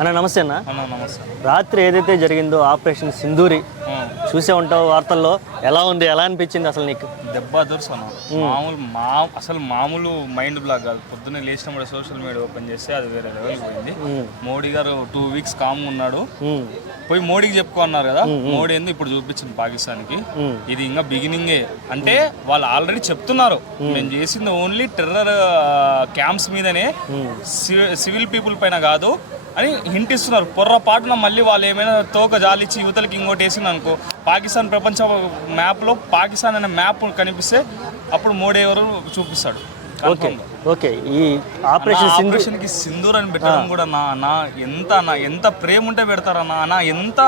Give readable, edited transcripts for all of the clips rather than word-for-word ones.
అన్న నమస్తే అన్న. నమస్తే. రాత్రి ఏదైతే జరిగిందో ఆపరేషన్ సింధూరి చూసే ఉంటావు వార్తల్లో, ఎలా ఉంది, ఎలా అనిపించింది అసలు నీకు? దెబ్బ దుర్సన అసలు మామూలు మైండ్ బ్లాక్ కాదు. పొద్దున్నే లేచినప్పుడు సోషల్ మీడియా ఓపెన్ చేస్తే అది వేరే లెవెల్ పోయింది. మోడీ గారు 2 weeks కామ్ ఉన్నాడు, పోయి మోడీకి చెప్పుకో అన్నారు కదా. మోడీ ఎందుకు ఇప్పుడు చూపించింది పాకిస్తాన్కి, ఇది ఇంకా బిగినింగే. అంటే వాళ్ళు ఆల్రెడీ చెప్తున్నారు మేము చేసింది ఓన్లీ టెర్రర్ క్యాంప్స్ మీదనే, సివిల్ పీపుల్ పైన కాదు అని హింట్ ఇస్తున్నారు. పొర్రపాటున మళ్ళీ వాళ్ళు ఏమైనా తోక జాలిచ్చి యువతలకి ఇంకోటి వేసింది అనుకో, పాకిస్తాన్ ప్రపంచ మ్యాప్లో పాకిస్తాన్ అనే మ్యాప్ కనిపిస్తే అప్పుడు మోడీ ఎవరు చూపిస్తాడు. ఓకే, ఈ ఆపరేషన్కి సింధూర్ అని పెట్టడం కూడా ఎంత ప్రేమ ఉంటే పెడతారన్నా. ఎంత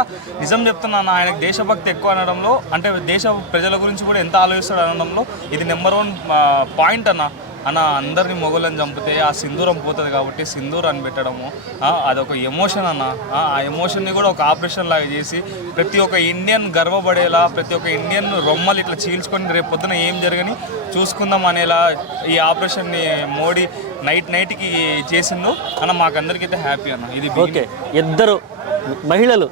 నిజం చెప్తున్నా, ఆయనకు దేశభక్తి ఎక్కువ అనడంలో, అంటే దేశ ప్రజల గురించి కూడా ఎంత ఆలోచిస్తాడు అనడంలో ఇది నెంబర్ 1 పాయింట్ అన్న. అందరినీ మొగలను చంపితే ఆ సింధూరం పోతుంది కాబట్టి సింధూర్ అని పెట్టడము అదొక ఎమోషన్ అన్న. ఆ ఎమోషన్ని కూడా ఒక ఆపరేషన్ లాగా చేసి ప్రతి ఒక్క ఇండియన్ గర్వపడేలా, ప్రతి ఒక్క ఇండియన్ రొమ్మలు ఇట్లా చీల్చుకొని రేపు పొద్దున ఏం జరగని చూసుకుందాం అనేలా ఈ ఆపరేషన్ని మోడీ నైట్కి చేసిండు అన్న. మాకందరికైతే హ్యాపీ అన్న. ఇది ఓకే, ఇద్దరు మహిళలు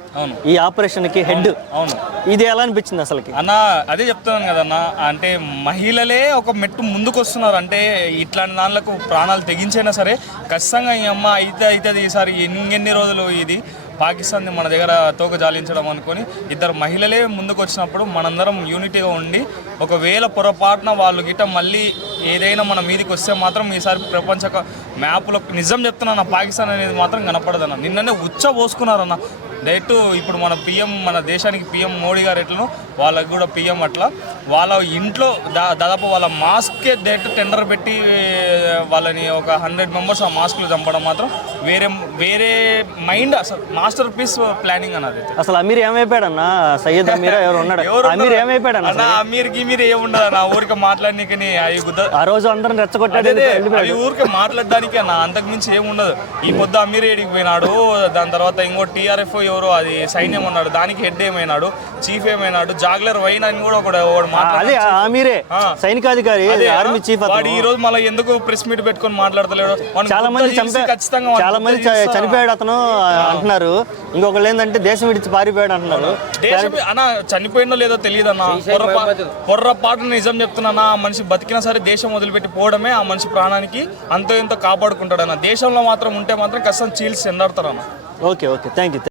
ఈ ఆపరేషన్కి హెడ్. అవును, ఇది ఎలా అనిపించింది అసలుకి అన్న? అదే చెప్తున్నాను కదన్న, అంటే మహిళలే ఒక మెట్టు ముందుకు వస్తున్నారు. అంటే ఇట్లాంటి దానిలకు ప్రాణాలు తెగించైనా సరే ఖచ్చితంగా ఈ అమ్మ అవుతుంది ఈసారి. ఎన్ని రోజులు ఇది పాకిస్తాన్ని మన దగ్గర తోక జాలించడం అనుకొని ఇద్దరు మహిళలే ముందుకు వచ్చినప్పుడు మనందరం యూనిటీగా ఉండి, ఒకవేళ పొరపాటున వాళ్ళు గిట్ట మళ్ళీ ఏదైనా మన మీదకి వస్తే మాత్రం ఈసారి ప్రపంచ మ్యాప్లో నిజం చెప్తున్నా, పాకిస్తాన్ అనేది మాత్రం కనపడదన్న. నిన్ననే పోసుకున్నారన్న డైరెక్ట్. ఇప్పుడు మన దేశానికి పిఎం మోడీ గారు ఎట్లను, వాళ్ళకి కూడా పిఎం అట్లా వాళ్ళ ఇంట్లో దాదాపు వాళ్ళ మాస్కే డైరెక్ట్ టెండర్ పెట్టి వాళ్ళని ఒక 100 members ఆ మాస్కులు చంపడం మాత్రం వేరే మైండ్. అసలు మాస్టర్ పీస్ ప్లానింగ్ అన్నది. అసలు అమీర్ ఏమైపోయాడన్నా? సయ్యద్ అమీర్ ఎవరు ఉన్నాడు? అమీర్ ఏమైపోయాడన్నా? అమీర్ ఏముండదు నా ఊరికి మాట్లాడడానికి. ఆ రోజు అందరం రెచ్చగొట్టాడు, అవి ఊరికే మాట్లాడడానికి అన్న, అంతకు మించి ఏముండదు. ఈ పొద్దు అమీర్ ఏడికి పోయినాడు, దాని తర్వాత ఇంకో TRF ఎవరో అది సైన్యం ఉన్నాడు, దానికి హెడ్ ఏమైనాడు, చీఫ్ ఏమైనాడు, జాగ్లర్ వైన్ అని కూడా ఒకడు సైనికాధికారి, ఆర్మీ చీఫ్. వాడు ఈ రోజు మళ్ళీ ఎందుకు ప్రెస్ మీట్ పెట్టుకొని మాట్లాడతలేడు? చాలా మంది చనిపోయాడు అతను అంటున్నారు. ఇంకొకళ్ళు ఏంటంటే దేశం విడిచి పారిపోయాడు అంటున్నారు. అన్న చనిపోయిందో లేదో తెలియదు అన్న. పొర్రపాటు నిజం చెప్తున్నా, ఆ మనిషి బతికినా సరే దేశం వదిలిపెట్టి పోవడమే ఆ మనిషి ప్రాణానికి అంతో ఎంతో కాపాడుకుంటాడు అన్న. దేశంలో మాత్రం ఉంటే మాత్రం కష్టం చీల్చి ఎండాడతారు అన్న. Okay, thank you.